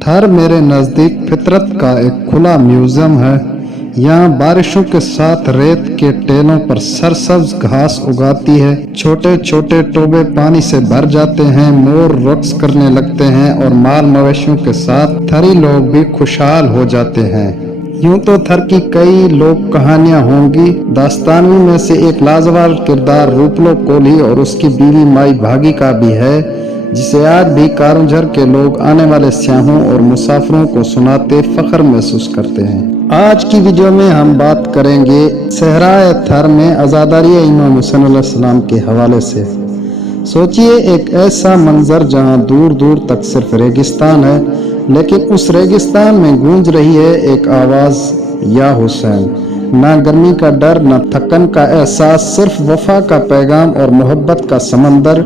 थर मेरे नज़दीक फितरत का एक खुला म्यूजियम है। यहाँ बारिशों के साथ रेत के टेलों पर सरसब्ज घास उगाती है। छोटे छोटे टोबे पानी से भर जाते हैं, मोर रक्स करने लगते हैं और माल मवेशियों के साथ थरी लोग भी खुशहाल हो जाते हैं। यूं तो थर की कई लोक कहानियां होंगी। दास्तानों में से एक लाजवाब किरदार रूपलो कोहली और उसकी बीवी माई भागी का भी है, जिसे आज भी कारंझर के लोग आने वाले सयाहों और मुसाफिरों को सुनाते फख्र महसूस करते हैं। आज की वीडियो में हम बात करेंगे सहराए थर में अज़ादारी इमाम हुसैन अलैहिस्सलाम के हवाले से। सोचिए एक ऐसा मंजर जहां दूर दूर तक सिर्फ रेगिस्तान है, लेकिन उस रेगिस्तान में गूंज रही है एक आवाज़, या हुसैन। ना गर्मी का डर, ना थकन का एहसास, सिर्फ वफा का पैगाम और मोहब्बत का समंदर।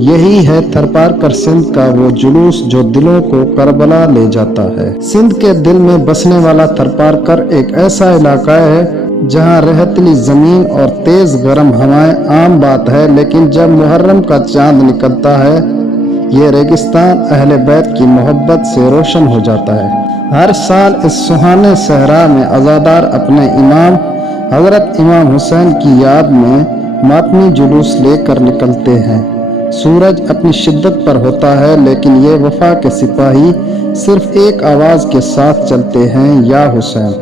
यही है थरपारकर सिंध का वो जुलूस जो दिलों को करबला ले जाता है। सिंध के दिल में बसने वाला थरपारकर एक ऐसा इलाका है जहां रहतली जमीन और तेज गर्म हवाएं आम बात है, लेकिन जब मुहर्रम का चांद निकलता है ये रेगिस्तान अहले बैत की मोहब्बत से रोशन हो जाता है। हर साल इस सुहाने सहरा में अज़ादार अपने इमाम हजरत इमाम हुसैन की याद में मातमी जुलूस लेकर निकलते हैं। सूरज अपनी शिद्दत पर होता है, लेकिन ये वफा के सिपाही सिर्फ एक आवाज़ के साथ चलते हैं, या हुसैन।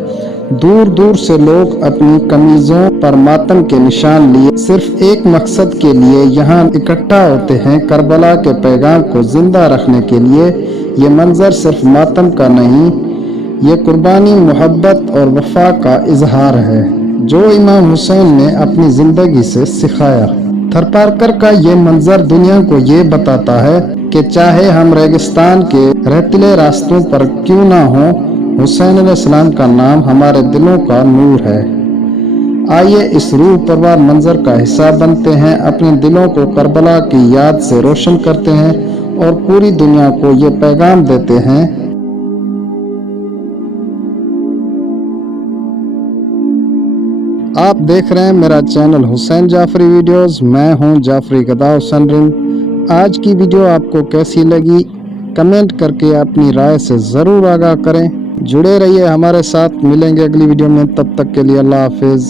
दूर दूर से लोग अपनी कमीज़ों पर मातम के निशान लिए सिर्फ एक मकसद के लिए यहाँ इकट्ठा होते हैं, करबला के पैगाम को जिंदा रखने के लिए। ये मंजर सिर्फ मातम का नहीं, ये कुर्बानी, मोहब्बत और वफा का इजहार है जो इमाम हुसैन ने अपनी ज़िंदगी से सिखाया। थरपारकर का ये मंजर दुनिया को ये बताता है कि चाहे हम रेगिस्तान के रेतीले रास्तों पर क्यों ना हो, हुसैन अलैहिस्सलाम का नाम हमारे दिलों का नूर है। आइए इस रूह परवार मंजर का हिस्सा बनते हैं, अपने दिलों को करबला की याद से रोशन करते हैं और पूरी दुनिया को ये पैगाम देते हैं। आप देख रहे हैं मेरा चैनल हुसैन जाफरी वीडियोस। मैं हूं जाफरी गदा हुसैन रिंग। आज की वीडियो आपको कैसी लगी कमेंट करके अपनी राय से ज़रूर आगाह करें। जुड़े रहिए हमारे साथ, मिलेंगे अगली वीडियो में। तब तक के लिए अल्लाह हाफिज़।